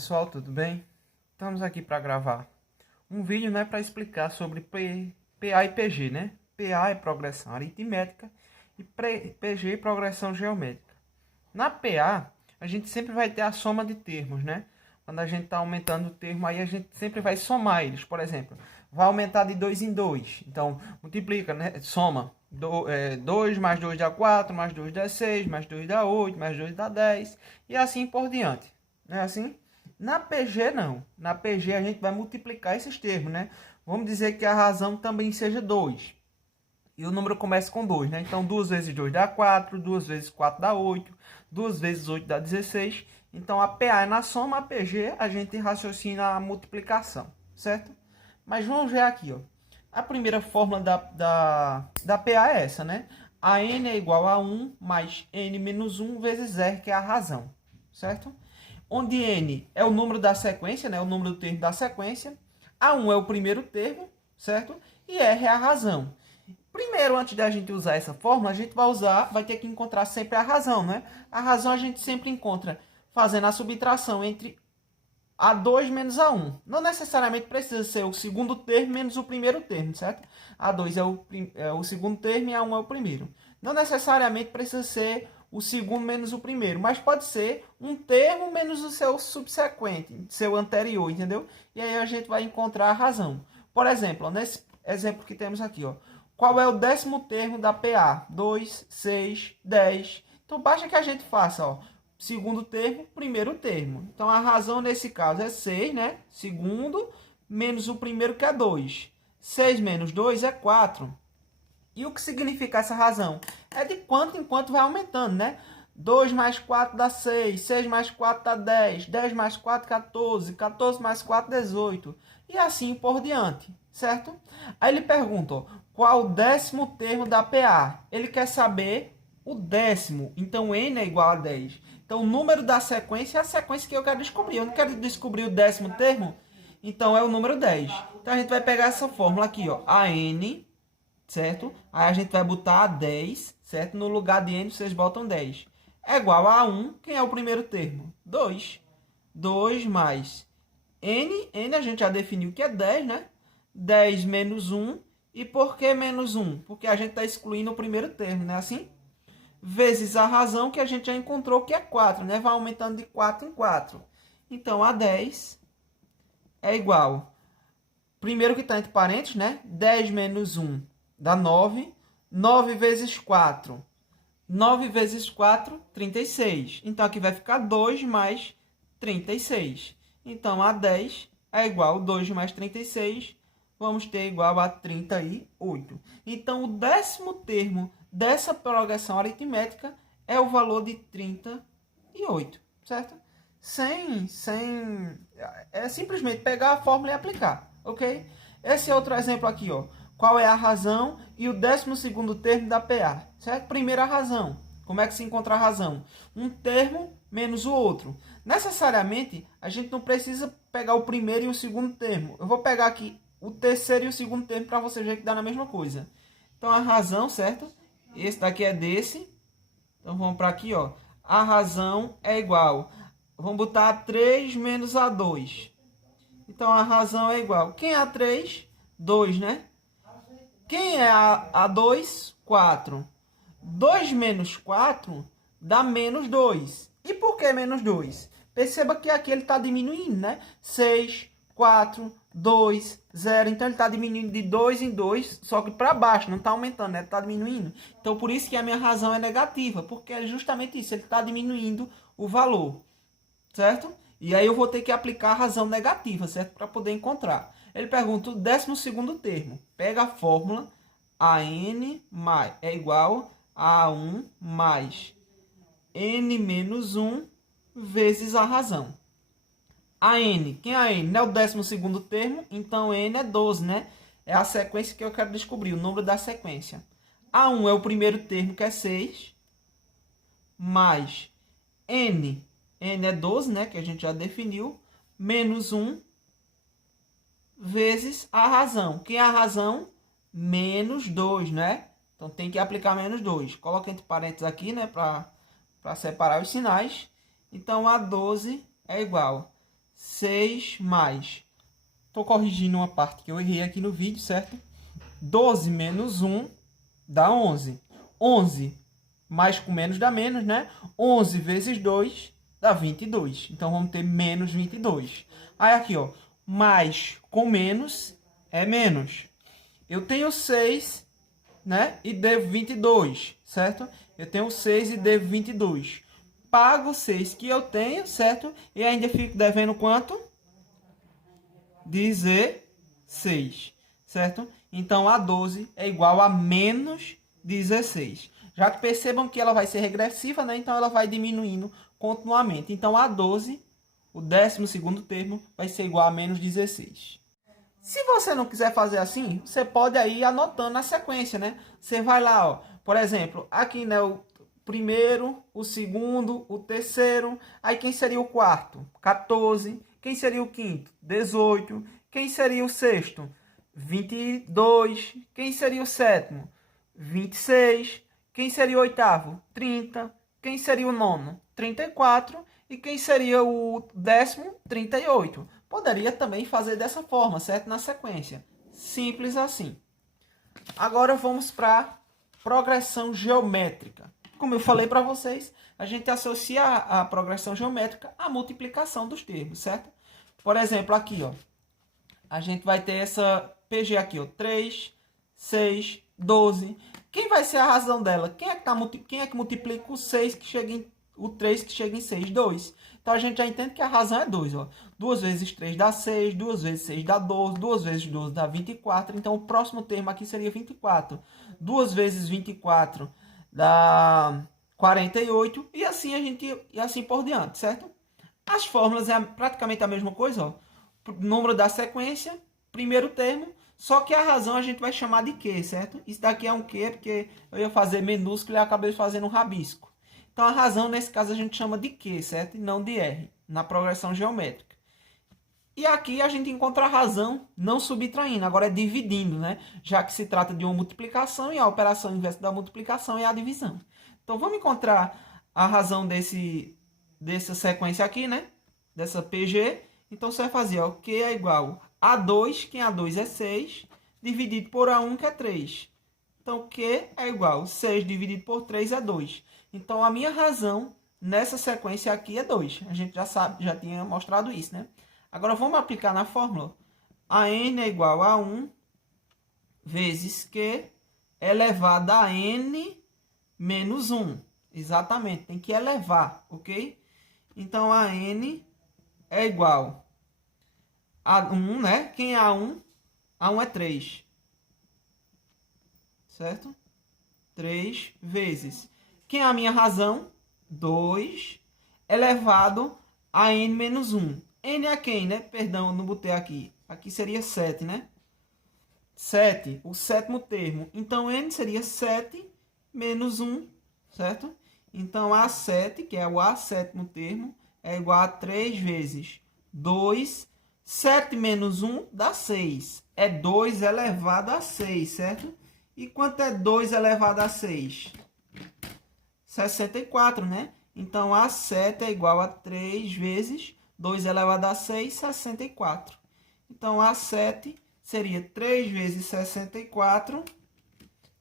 pessoal, tudo bem? Estamos aqui para gravar um vídeo, né, para explicar sobre PA e PG, né? PA é progressão aritmética e PG é progressão geométrica. Na PA, a gente sempre vai ter a soma de termos, né? Quando a gente está aumentando o termo, aí a gente sempre vai somar eles. Por exemplo, vai aumentar de 2 em 2. Então, multiplica, né? Soma. 2 mais 2 dá 4, mais 2 dá 6, mais 2 dá 8, mais 2 dá 10. E assim por diante. Não é assim? Na PG, não. Na PG, a gente vai multiplicar esses termos, né? Vamos dizer que a razão também seja 2. E o número começa com 2, né? Então, 2 vezes 2 dá 4, 2 vezes 4 dá 8, 2 vezes 8 dá 16. Então, a PA é na soma, a PG a gente raciocina a multiplicação, certo? Mas vamos ver aqui, ó. A primeira fórmula da PA é essa, né? A n é igual a 1 mais n menos 1 vezes r, que é a razão, certo? Onde n é o número da sequência, né? O número do termo da sequência. A1 é o primeiro termo, certo? E r é a razão. Primeiro, antes da gente usar essa fórmula, a gente vai ter que encontrar sempre a razão, né? A razão a gente sempre encontra fazendo a subtração entre A2 menos A1. Não necessariamente precisa ser o segundo termo menos o primeiro termo, certo? A2 é o segundo termo e A1 é o primeiro. Não necessariamente precisa ser o segundo menos o primeiro, mas pode ser um termo menos o seu subsequente, seu anterior, entendeu? E aí a gente vai encontrar a razão. Por exemplo, ó, nesse exemplo que temos aqui, ó. Qual é o 10º termo da PA? 2, 6, 10. Então, basta que a gente faça, ó, segundo termo, primeiro termo. Então, a razão nesse caso é 6, né? Segundo, menos o primeiro, que é 2. 6 menos 2 é 4. E o que significa essa razão? É de quanto em quanto vai aumentando, né? 2 mais 4 dá 6, 6 mais 4 dá 10, 10 mais 4, 14, 14 mais 4, 18. E assim por diante, certo? Aí ele pergunta, ó, qual o 10º termo da PA? Ele quer saber o 10º, então n é igual a 10. Então o número da sequência é a sequência que eu quero descobrir. Eu não quero descobrir o 10º termo, então é o número 10. Então a gente vai pegar essa fórmula aqui, ó, a n, certo? Aí a gente vai botar 10, certo? No lugar de n, vocês botam 10. É igual a 1. Quem é o primeiro termo? 2. 2 mais n a gente já definiu que é 10, né? 10 menos 1. E por que menos 1? Porque a gente está excluindo o primeiro termo, né? Assim? Vezes a razão que a gente já encontrou, que é 4, né? Vai aumentando de 4 em 4. Então, a 10 é igual. Primeiro que está entre parênteses, né? 10 menos 1 dá 9. 9 vezes 4. 9 vezes 4, 36. Então, aqui vai ficar 2 mais 36. Então, a 10 é igual a 2 mais 36. Vamos ter igual a 38. Então, o 10º termo dessa progressão aritmética é o valor de 38, certo? É simplesmente pegar a fórmula e aplicar, ok? Esse é outro exemplo aqui, ó. Qual é a razão e o 12º termo da PA, certo? Primeira razão. Como é que se encontra a razão? Um termo menos o outro. Necessariamente, a gente não precisa pegar o primeiro e o segundo termo. Eu vou pegar aqui o terceiro e o segundo termo para você ver que dá na mesma coisa. Então, a razão, certo? Esse daqui é desse. Então, vamos para aqui, ó. A razão é igual. Vamos botar A3 menos A2. Então, a razão é igual. Quem é A3? 2, né? Quem é a 2? 4. 2 menos 4 dá menos 2. E por que menos 2? Perceba que aqui ele está diminuindo, né? 6, 4, 2, 0. Então, ele está diminuindo de 2 em 2, só que para baixo, não está aumentando, né? Está diminuindo. Então, por isso que a minha razão é negativa, porque é justamente isso, ele está diminuindo o valor, certo? E aí eu vou ter que aplicar a razão negativa, certo? Para poder encontrar. Ele pergunta o 12º termo. Pega a fórmula, a n é igual a 1 mais n menos 1 vezes a razão. A n, quem é a n? Não é o 12º termo, então n é 12, né? É a sequência que eu quero descobrir, o número da sequência. A1 é o primeiro termo, que é 6, mais n é 12, né? Que a gente já definiu, menos 1 vezes a razão. Que é a razão? Menos 2, né? Então, tem que aplicar menos 2. Coloca entre parênteses aqui, né? Para separar os sinais. Então, a 12 é igual a 6 mais... Estou corrigindo uma parte que eu errei aqui no vídeo, certo? 12 menos 1 dá 11. 11 mais com menos dá menos, né? 11 vezes 2 dá 22. Então, vamos ter menos 22. Aí, aqui, ó. Mais com menos é menos. Eu tenho 6, né? E devo 22, certo? Eu tenho 6 e devo 22. Pago 6 que eu tenho, certo? E ainda fico devendo quanto? 16, certo? Então, a 12 é igual a menos 16. Já que percebam que ela vai ser regressiva, né? Então, ela vai diminuindo continuamente. Então, a 12, o 12º termo, vai ser igual a menos 16. Se você não quiser fazer assim, você pode aí ir anotando na sequência, né? Você vai lá, ó. Por exemplo, aqui, né? O primeiro, o segundo, o terceiro. Aí, quem seria o quarto? 14. Quem seria o quinto? 18. Quem seria o sexto? 22. Quem seria o sétimo? 26. Quem seria o oitavo? 30. Quem seria o nono? 34. E quem seria o 10º? 38. Poderia também fazer dessa forma, certo? Na sequência. Simples assim. Agora vamos para progressão geométrica. Como eu falei para vocês, a gente associa a progressão geométrica à multiplicação dos termos, certo? Por exemplo, aqui, ó, a gente vai ter essa PG aqui, ó, 3, 6, 12. Quem vai ser a razão dela? Quem é que multiplica o 6 que chega em o 3 que chega em 6? 2. Então, a gente já entende que a razão é 2. Ó. 2 vezes 3 dá 6, 2 vezes 6 dá 12, 2 vezes 12 dá 24. Então, o próximo termo aqui seria 24. 2 vezes 24 dá 48. E assim por diante, certo? As fórmulas é praticamente a mesma coisa. Ó. Número da sequência, primeiro termo. Só que a razão a gente vai chamar de Q, certo? Isso daqui é um Q, porque eu ia fazer minúsculo e acabei fazendo um rabisco. Então, a razão, nesse caso, a gente chama de Q, certo? E não de R, na progressão geométrica. E aqui a gente encontra a razão não subtraindo, agora é dividindo, né? Já que se trata de uma multiplicação e a operação inversa da multiplicação é a divisão. Então, vamos encontrar a razão dessa sequência aqui, né? Dessa PG. Então, você vai fazer, ó, Q é igual a 2, que A2 é 6, dividido por A1, que é 3. Então, Q é igual a 6 dividido por 3 é 2. Então, a minha razão nessa sequência aqui é 2. A gente já sabe, já tinha mostrado isso, né? Agora, vamos aplicar na fórmula. A n é igual a 1 vezes Q elevado a n menos 1. Exatamente, tem que elevar, ok? Então, a n é igual a 1, né? Quem é A1? A1 é 3. Certo? 3 vezes. Quem é a minha razão? 2 elevado a n menos 1. N é quem, né? Perdão, não botei aqui. Aqui seria 7, né? 7, o sétimo termo. Então, n seria 7 menos 1, certo? Então, A7, que é o A sétimo termo, é igual a 3 vezes 2. 7 menos 1 dá 6. É 2 elevado a 6, certo? E quanto é 2 elevado a 6? 64, né? Então, A7 é igual a 3 vezes 2 elevado a 6, 64. Então, A7 seria 3 vezes 64.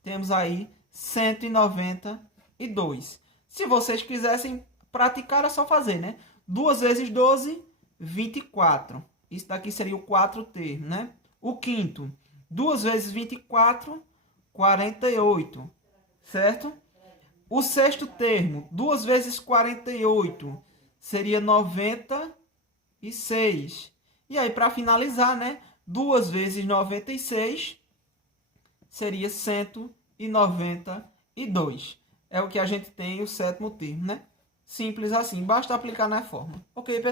Temos aí 192. Se vocês quisessem praticar, é só fazer, né? 2 vezes 12, 24. Isso daqui seria o 4 termo, né? O quinto, 2 vezes 24, 48, certo? O sexto termo, 2 vezes 48, seria 96. E aí, para finalizar, né? 2 vezes 96 seria 192. É o que a gente tem, o sétimo termo, né? Simples assim, basta aplicar na forma. Ok, pessoal?